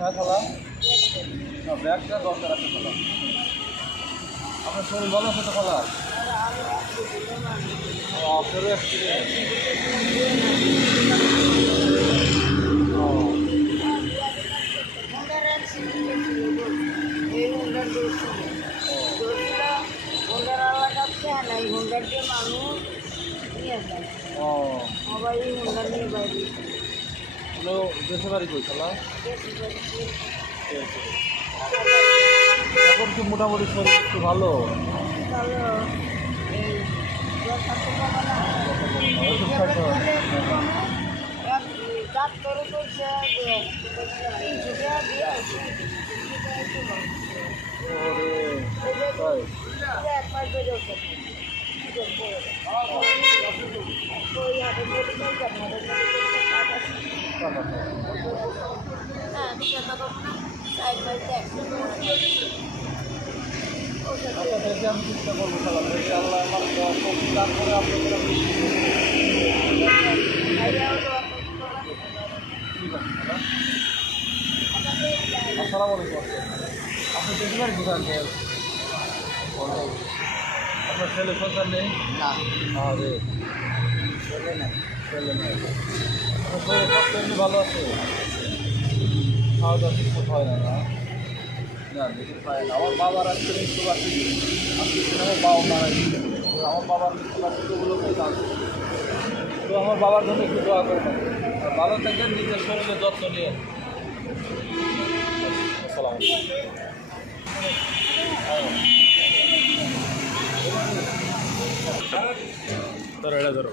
হ্যাঁ খালা, না ব্যাগটা দরকার আছে খালা। আপনার শরীর ভালো আছে তো খালা? আপনারও অ্যাক্সিডেন্ট? দেশে বাড়ি কই খালা? এখন কি মোটামুটি শরীর একটু ভালো? আমি চেষ্টা করবো খালা, আল্লাহ আমার তারপরে আপনাদের ঠিক আছে খালা। আসসালামু আলাইকুম। আপনি দেখতে পারেন দোকান থেকে? আপনার ছেলে সন্তান নেই? না। আরে ছেলে নেই, ছেলে নেই। আপনার শরীর স্বাস্থ্য এমনি ভালো আছে? খাওয়া দাওয়া ঠিকঠাক হয় না? না না বেশি খায় না। আমার বাবার আজকে মৃত্যুবার্ষিকী, আজকে আমার বাবা মারা গেছে। আমার বাবার মৃত্যুবার্ষিকীগুলোকে জানতে, তো আমার বাবার জন্য একটু দোয়া করে না। ভালো থাকেন, নিজের শরীরের যত্ন নিয়ে। আসসালামু ধরো, এটা ধরো।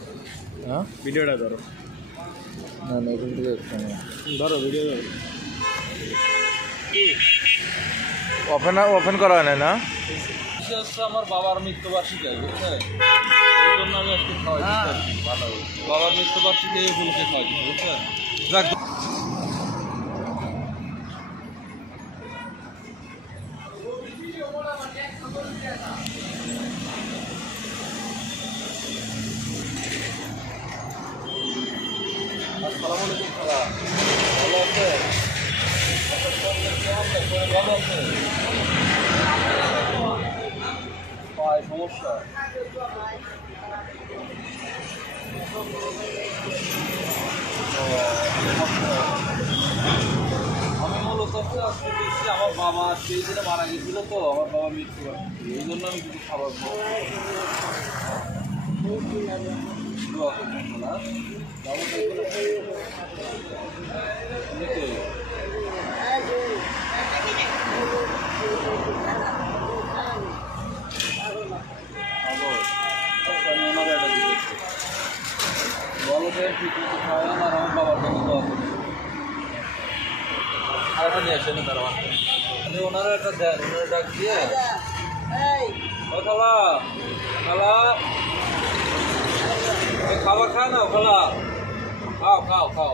হ্যাঁ ভিডিওটা ধরো। না না এখান থেকে ধরো, ভিডিও ধরো। ওপেন করা হয় না? আমার বাবার মৃত্যুবার্ষিকী, বুঝছেন? এই জন্য আমি আজকে খাওয়াই ভালো। বাবার মৃত্যুবার্ষিকী এই উপলক্ষে খাওয়াই, বুঝছেন? আসসালামু আলাইকুম খালা, ভালো আছে? ভালো আছে? পায় সমস্যা? আমি মূলত আজকে দেখছি আমার বাবা সেই দিনে মারা গেছিল, তো আমার বাবা মৃত্যুবার্ষিকী, এই জন্য আমি কিছু খাবার দোয়া করবেন খালা। ঠিক মতো খাওয়া আর আমার বাবার জন্য দোয়া করি। আর একটা নিয়ে আসেন তারা, ওনারা একটা দেন, ওনারা ডাক দিয়ে। ও খালা, খালা খাবার খায় না খালা? খাও খাও খাও।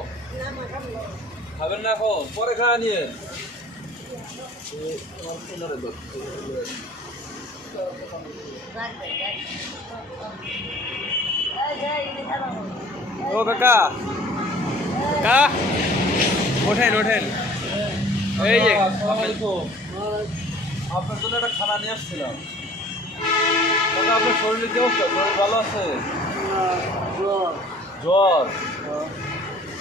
খাবেন না এখন? পরে খাওয়া নিয়ে ও কাকা, কাকা ওঠেন ওঠেন। এই যে আপনার জন্য একটা খানা নিয়ে আসছিলাম। কাকা আপনার শরীরে কি অবস্থা? শরীর ভালো আছে? জ্বর?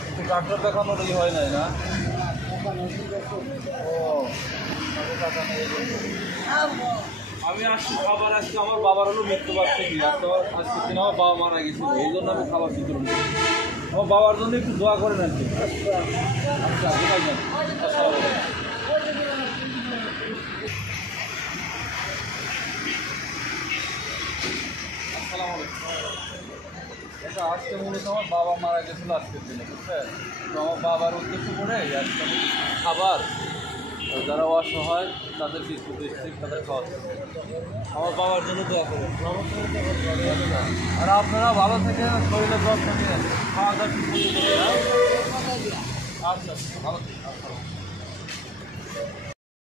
একটু ডাক্তার দেখানোর কি হয় নাই না? ও আমি আসছি খাবার, আজকে আমার বাবার হলো মৃত্যুবার্ষিকী, আজকে দিন আমার বাবা মারা গেছিল, এই জন্য আমি খাবার বিতরণ করি। আমার বাবার জন্য একটু দোয়া করেন আর কি। আচ্ছা এটা আজকে মূলত আমার বাবা মারা গেছিল আজকের দিনে, বুঝছেন? তো আমার বাবার উদ্দেশ্য করে আজকে খাবার যারা অসহায় তাদের বিস্কুট ডিস্ট্রিক্ট তাদের খাওয়াচ্ছে। আমার বাবার জন্য দোয়া করুন। আর আপনারা ভালো থেকে শরীরের যত্ন নিয়ে খাওয়া দাওয়া ঠিক করে। আচ্ছা ভালো থাকুন।